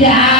Yeah.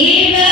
Even.